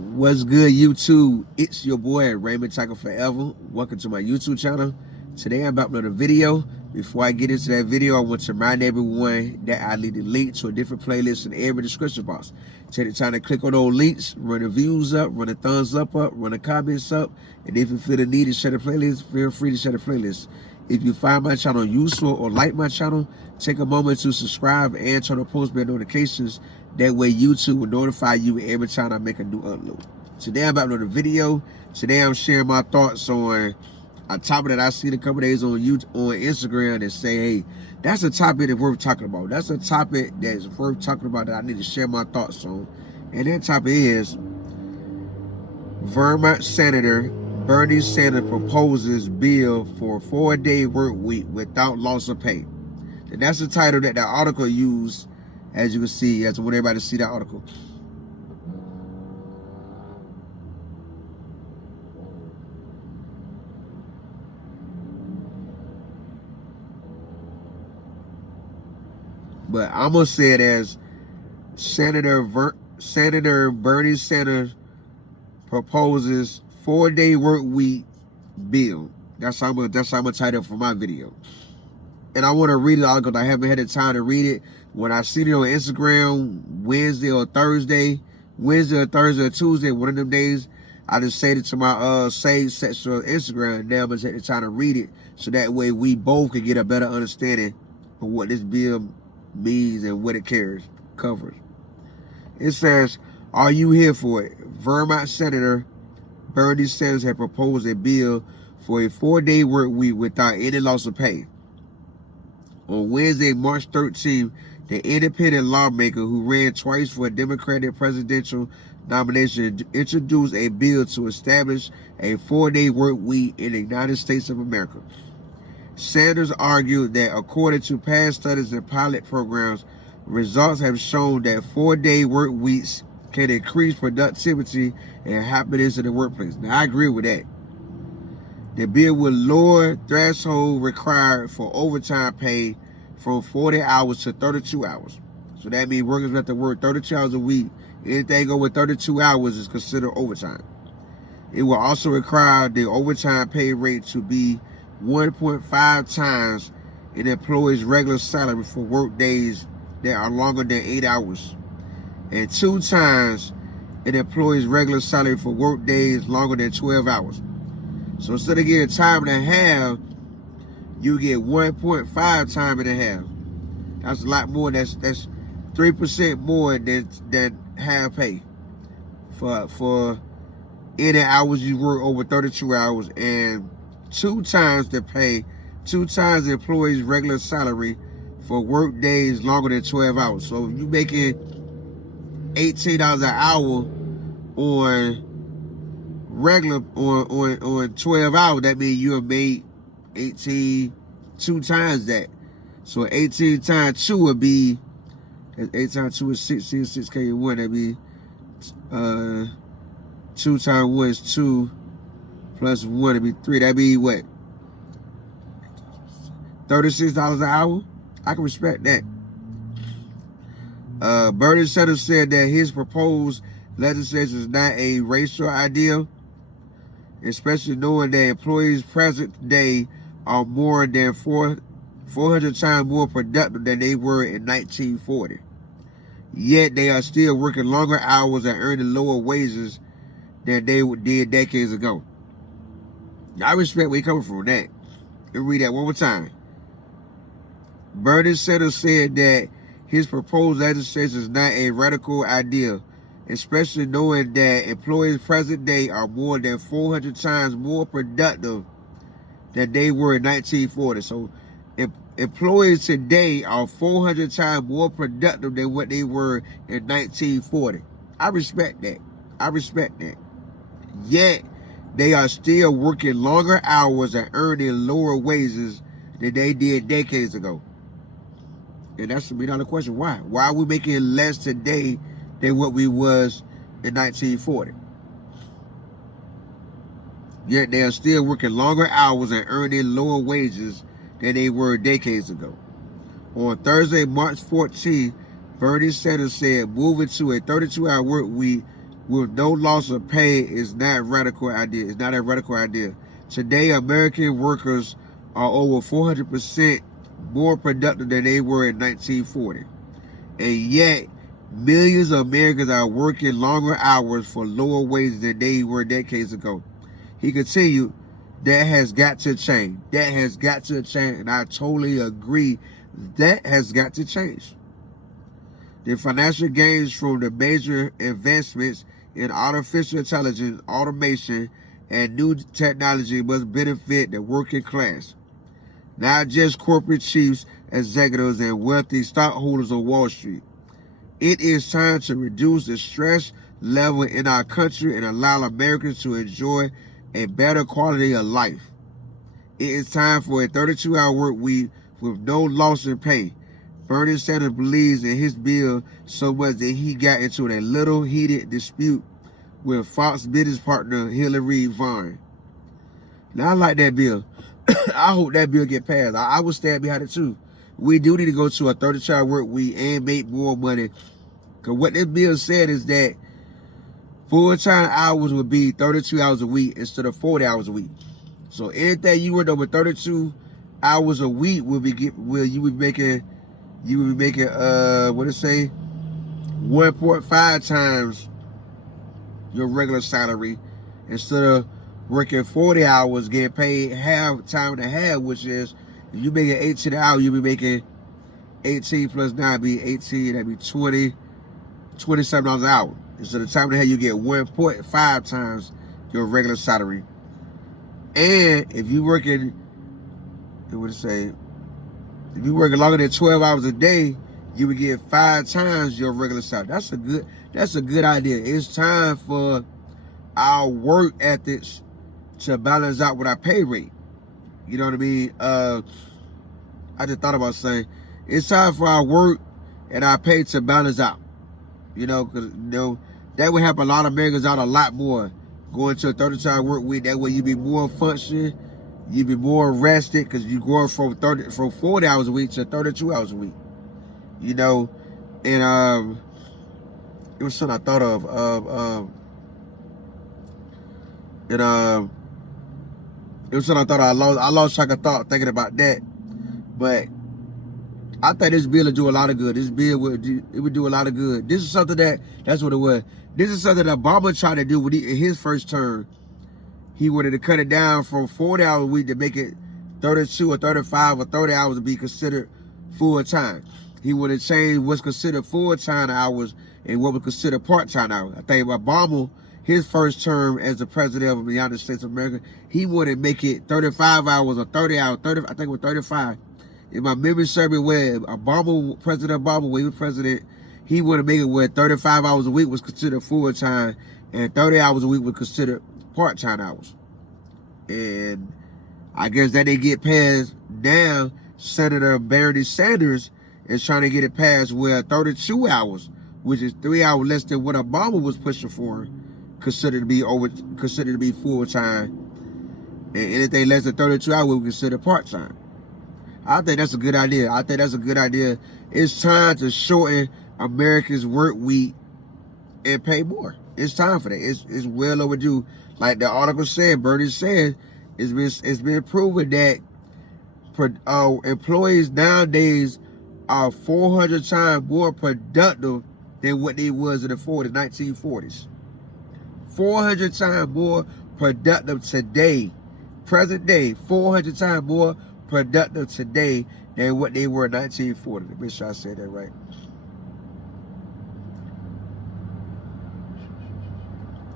What's good, YouTube? It's your boy Raymondtacular Forever. Welcome to my YouTube channel. Today I'm about to upload a video. Before I get into that video, I want to remind everyone that I leave the link to a different playlist in every description box. Take the time to click on those links, run the views up, run the thumbs up, run the comments up, and if you feel the need to share the playlist, feel free to share the playlist. If you find my channel useful or like my channel, take a moment to subscribe and turn on post bell notifications. That way YouTube will notify you every time I make a new upload. Today I'm about to upload a video. Today I'm sharing my thoughts on a topic that I seen a couple days on Instagram that say, hey, that's a topic that's worth talking about. That's a topic that's worth talking about that I need to share my thoughts on. And that topic is Vermont Senator Bernie Sanders proposes bill for a 4-day work week without loss of pay. And that's the title that the article used, as you can see, as I want everybody to see that article. But I'm going to say it as Senator Bernie Sanders proposes 4-day work week bill. That's how I'm gonna title for my video. And I want to read the article. I haven't had the time to read it. When I see it on Instagram Wednesday or Thursday or Tuesday, one of them days, I just saved it to my saved section of Instagram. Now I'm gonna take the time to read it, so that way we both can get a better understanding of what this bill means and what it covers. It says, "Are you here for it?" Vermont Senator Bernie Sanders had proposed a bill for a 4-day work week without any loss of pay. On Wednesday, March 13th, the independent lawmaker who ran twice for a Democratic presidential nomination introduced a bill to establish a 4-day work week in the United States of America. Sanders argued that according to past studies and pilot programs, results have shown that 4-day work weeks can increase productivity and happiness in the workplace. Now, I agree with that. The bill will lower threshold required for overtime pay from 40 hours to 32 hours. So that means workers have to work 32 hours a week. Anything over 32 hours is considered overtime. It will also require the overtime pay rate to be 1.5 times an employee's regular salary for work days that are longer than 8 hours, and 2 times an employee's regular salary for work days longer than 12 hours. So instead of getting time and a half, you get 1.5 time and a half. That's a lot more. That's 3% more than half pay for any hours you work over 32 hours, and 2 times the pay, 2 times the employee's regular salary for work days longer than 12 hours. So if you're making $18 an hour on regular on 12 hours, that means you have made 18 2 times that. So 18 times 2 would be 8 times 2 is 16, 6K1, that'd be 2 times 1 is 2 plus 1 would be 3. That'd be what? $36 an hour? I can respect that. Bernie Sanders said that his proposed legislation is not a racial ideal, especially knowing that employees present day are more than 400 times more productive than they were in 1940. Yet they are still working longer hours and earning lower wages than they did decades ago. I respect where you're coming from that. And read that one more time. Bernie Sanders said that his proposed legislation is not a radical idea, especially knowing that employees present day are more than 400 times more productive than they were in 1940. So employees today are 400 times more productive than what they were in 1940. I respect that. I respect that. Yet they are still working longer hours and earning lower wages than they did decades ago. And that's the $1 million question. Why? Why are we making less today than what we was in 1940? Yet they are still working longer hours and earning lower wages than they were decades ago. On Thursday, March 14th, Bernie Sanders said moving to a 32-hour work week with no loss of pay is not a radical idea. It's not a radical idea. Today, American workers are over 400% more productive than they were in 1940. And yet, millions of Americans are working longer hours for lower wages than they were decades ago. He continued, that has got to change. That has got to change. And I totally agree. That has got to change. The financial gains from the major advancements in artificial intelligence, automation, and new technology must benefit the working class, not just corporate chiefs, executives, and wealthy stockholders on Wall Street. It is time to reduce the stress level in our country and allow Americans to enjoy a better quality of life. It is time for a 32-hour work week with no loss in pay. Bernie Sanders believes in his bill so much that he got into a little heated dispute with Fox business partner Hillary Vaughn. Now, I like that bill. I hope that bill get passed. I would stand behind it too. We do need to go to a 32-hour work week and make more money. Because what this bill said is that full-time hours would be 32 hours a week instead of 40 hours a week. So anything you work over 32 hours a week you would be making what it say, 1.5 times your regular salary instead of working 40 hours, getting paid half time and a half, which is if you making 18 an hour, you'll be making 18 plus 9 be 18, that'd be $27 an hour. Instead of time and a half, you get 1.5 times your regular salary. And if you working, it would say, if you working longer than 12 hours a day, you would get 5 times your regular salary. That's a good idea. It's time for our work ethics to balance out with our pay rate. You know what I mean? I just thought about saying it's time for our work and our pay to balance out. You know, because that would help a lot of Americans out a lot more. Going to a 32-hour work week, that way you be more functioning, you be more rested, because you're going from 40 hours a week to 32 hours a week. You know, and it was something I thought of. It was something I thought I lost track of thought thinking about that. But I think this bill would do a lot of good. This bill would do a lot of good. This is something that's what it was. This is something that Obama tried to do in his first term. He wanted to cut it down from 40 hours a week to make it 32 or 35 or 30 hours to be considered full time. He wanted to change what's considered full-time hours and what was considered part-time hours. I think Obama, his first term as the president of the United States of America, he wanted to make it 35 hours or 30 hours. I think it was 35. In my memory serves me, where President Obama, when he was president, he wanted to make it where 35 hours a week was considered full-time and 30 hours a week was considered part-time hours. And I guess that didn't get passed. Now, Senator Bernie Sanders is trying to get it passed where 32 hours, which is 3 hours less than what Obama was pushing for, considered to be full-time. And anything less than 32 hours we consider part-time. I think that's a good idea. It's time to shorten America's work week and pay more. It's time for that. It's well overdue. Like the article said, Bernie said, it's been proven that employees nowadays are 400 times more productive than what they was in the 1940s. 400 times more productive today, present day, 400 times more productive today than what they were in 1940. Let me make sure I said that right.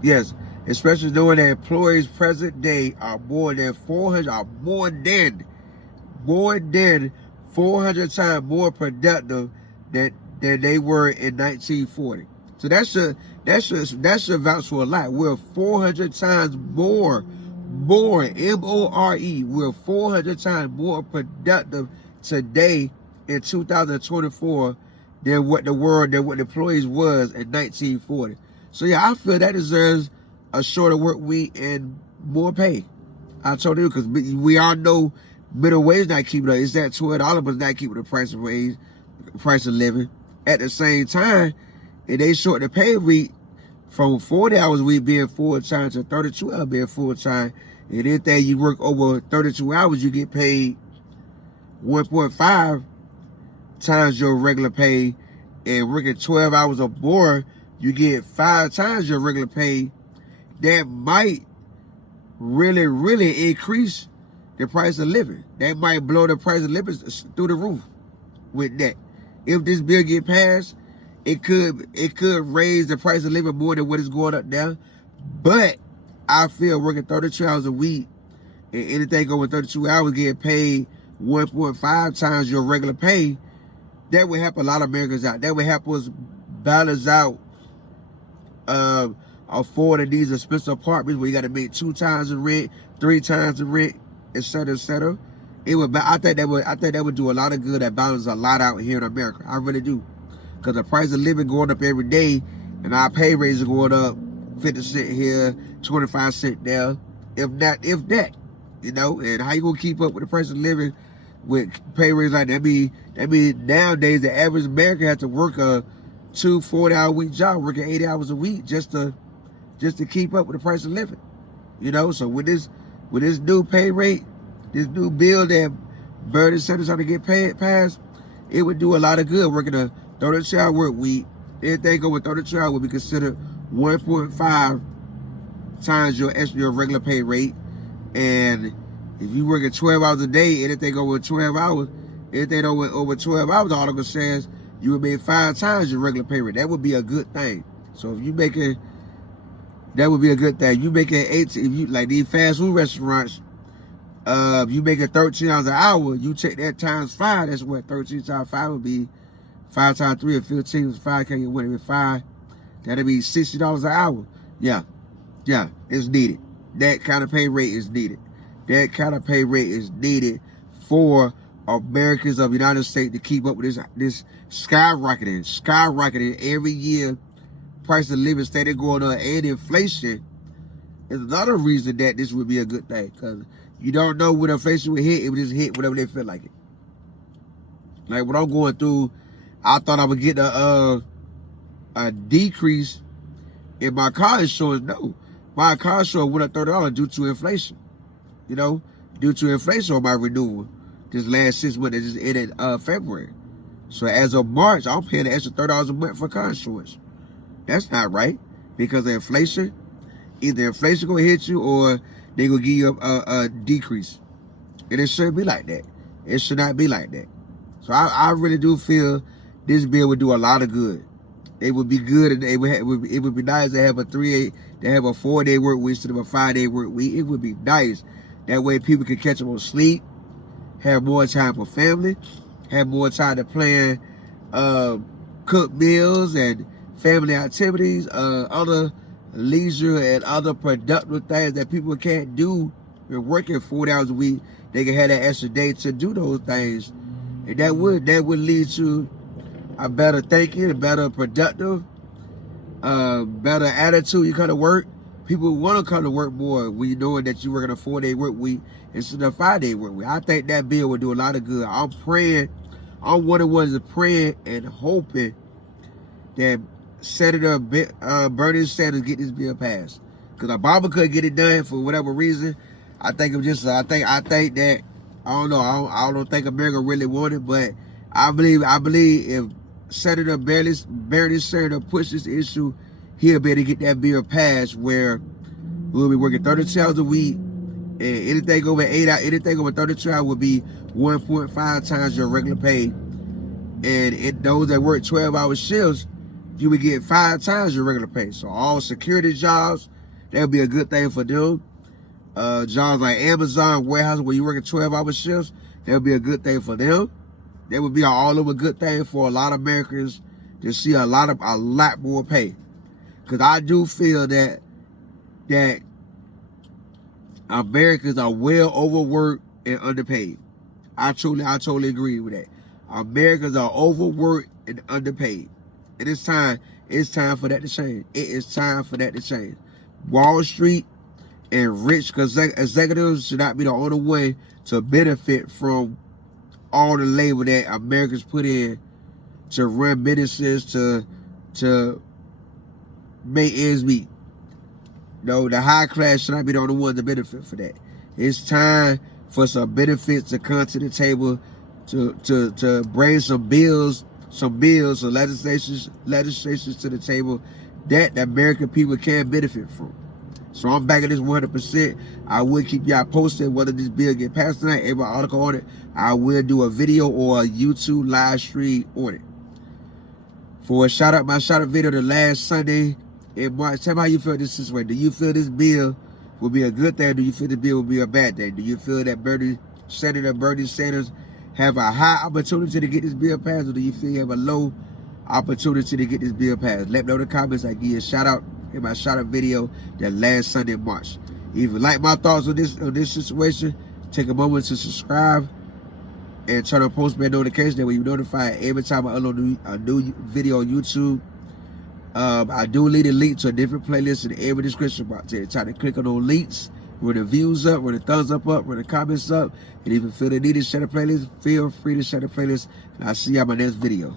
Yes, especially knowing that employees present day are more than 400 times more productive than they were in 1940. So that should vouch for a lot. We're 400 times more, M-O-R-E. We're 400 times more productive today in 2024 than what the employees was in 1940. So yeah, I feel that deserves a shorter work week and more pay. I told you, because we all know middle wage not keeping up. It's at $12, but not keeping the price of living. At the same time, if they short the pay week, from 40 hours a week being full-time to 32 hours being full-time. And anything you work over 32 hours, you get paid 1.5 times your regular pay. And working 12 hours or more, you get 5 times your regular pay. That might really increase the price of living. That might blow the price of living through the roof with that. If this bill get passed, it could raise the price of living more than what is going up now. But I feel working 32 hours a week and anything over 32 hours getting paid 1.5 times your regular pay, that would help a lot of Americans out. That would help us balance out affording these expensive apartments where you got to make 2 times the rent, 3 times the rent, etc., etc. It would. I think that would do a lot of good. That balance a lot out here in America. I really do, because the price of living going up every day, and our pay rates are going up 50 cents here, 25 cents there, if that. You know, and how you gonna keep up with the price of living with pay rates like that? That means nowadays the average American has to work a 2 40-hour week job, working 80 hours a week just to keep up with the price of living. You know, so with this new pay rate, this new bill that Bernie Sanders trying to get passed, it would do a lot of good. Working a 32-hour work week, anything over 32 hours would be considered 1.5 times your regular pay rate. And if you working 12 hours a day, anything over 12 hours, anything over 12 hours, the article says you would make 5 times your regular pay rate. That would be a good thing. So if you making, that would be a good thing. You making 18, if you like these fast food restaurants, if you making $13 an hour, you take that times 5. That's what 13 times 5 would be. 5 times 3 is 15. 5 can't get what with 5. That'd be $60 an hour. Yeah, it's needed. That kind of pay rate is needed. That kind of pay rate is needed for Americans of the United States to keep up with this skyrocketing every year. Price of living steady going up, and inflation is another reason that this would be a good thing, because you don't know when inflation would hit. It would just hit whenever they feel like it. Like what I'm going through, I thought I would get a decrease in my car insurance. No, my car insurance went up $30 due to inflation. You know, due to inflation on my renewal. This last 6 months, it just ended February. So as of March, I'm paying an extra $30 a month for car insurance. That's not right, because of inflation. Either inflation gonna hit you, or they gonna give you a decrease. And it shouldn't be like that. It should not be like that. So I really do feel this bill would do a lot of good. It would be good, and it would be nice to have a 4-day work week instead of a 5-day work week. It would be nice. That way people can catch up on sleep, have more time for family, have more time to plan, cook meals and family activities, other leisure and other productive things that people can't do when working 40 hours a week. They can have that extra day to do those things, and that would lead to a better thinking, a better productive, better attitude. You come to work. People want to come to work more when you knowing that you working a 4-day work week instead of a 5-day work week. I think that bill would do a lot of good. I'm praying. I'm one of the ones that praying and hoping that Senator Bernie Sanders get this bill passed. Because Obama couldn't get it done for whatever reason. I think that I don't know. I don't think America really wanted it, but I believe if Senator Bernie Sanders push this issue, he'll be able to get that bill passed where we'll be working 32 hours a week, and anything over 8 hours, anything over 32 hours will be 1.5 times your regular pay. And those that work 12-hour shifts, you would get 5 times your regular pay. So all security jobs, that would be a good thing for them. Jobs like Amazon warehouse where you working 12-hour shifts, that would be a good thing for them. That would be an all-over good thing for a lot of Americans to see a lot more pay. Because I do feel that Americans are well overworked and underpaid. I totally agree with that. Americans are overworked and underpaid. And it's time for that to change. It is time for that to change. Wall Street and rich executives should not be the only way to benefit from all the labor that Americans put in to run businesses, to make ends meet. No, the high class should not be the only one to benefit for that. It's time for some benefits to come to the table, to bring some bills, some legislations to the table that the American people can benefit from. So I'm backing this 100%. I will keep y'all posted whether this bill get passed tonight. Every article on it, I will do a video or a YouTube live stream on it. For my shout out video the last Sunday in March. Tell me how you feel this way. Do you feel this bill will be a good thing? Or do you feel the bill will be a bad thing? Do you feel that Senator Bernie Sanders have a high opportunity to get this bill passed, or do you feel you have a low opportunity to get this bill passed? Let me know in the comments. I give you a shout out in my shout out video that last Sunday in March. If you like my thoughts on this situation, take a moment to subscribe and turn on post bell notification. That way you notified every time I upload a new video on YouTube. I do leave a link to a different playlist in every description box. Try to click on those links, run the views up, run the thumbs up, run the comments up, and if you feel the need to share the playlist, feel free to share the playlist. And I'll see you on my next video.